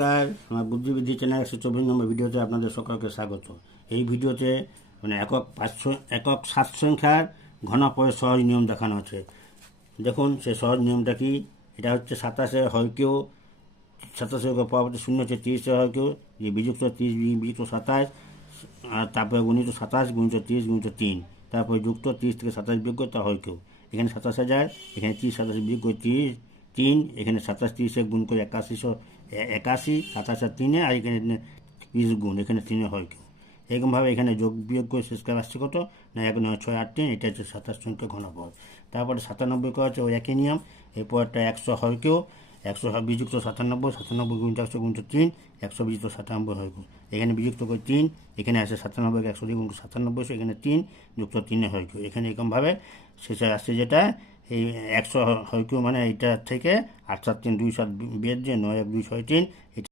নমস্কার, আমার বুদ্ধিবৃদ্ধি চ্যানেল 124 নম্বর ভিডিওতে আপনাদের সকলকে স্বাগত। এই ভিডিওতে একক 7 সংখ্যার ঘনফলের সহজ নিয়ম দেখানো আছে। দেখুন সেই সহজ নিয়মটা কি। এটা হচ্ছে 27-এর হয়কেও 27-এর পরবর্তী 0 হচ্ছে 30-এর হয়কেও যে বিযুক্ত 30 বিযুক্ত 27, আর তারপরে গুণিত 27 গুণিত 30 গুণিত 3, তারপরে যুক্ত 30 থেকে 27 বিয়োগ করে তা হয়কেও। এখানে 27,000, এখানে 30 27 বিয়োগ করে 3, এখানে 27 30 গুণ করে 81, 27 আর 3, আর এখানে 30 গুণ, এখানে 3 হয় কেউ। এরকমভাবে এখানে যোগ বিয়োগ করে শেষ করে আসছে কত না 1 9 6 8 3, এটা হচ্ছে 27 সংখ্যা ঘনফল। তারপরে 97 করা হচ্ছে ওই একই নিয়ম। এরপর একটা 100 হয় কেউ, 100 বিযুক্ত 97, 97 গুণিত 100 গুণিত 3, 100 বিযুক্ত 97 হয় কেউ। এখানে বিযুক্ত করে 3, এখানে আসে 97, 100 দিয়ে গুণিত 97, এখানে 3 যুক্ত 3 হয় কেউ। এখানে এরকমভাবে শেষে আসছে যেটা এই 100 হয় কেউ, মানে এইটা থেকে 8 7 3 2 7 বেদ যে 9 1 2 6 3, এটা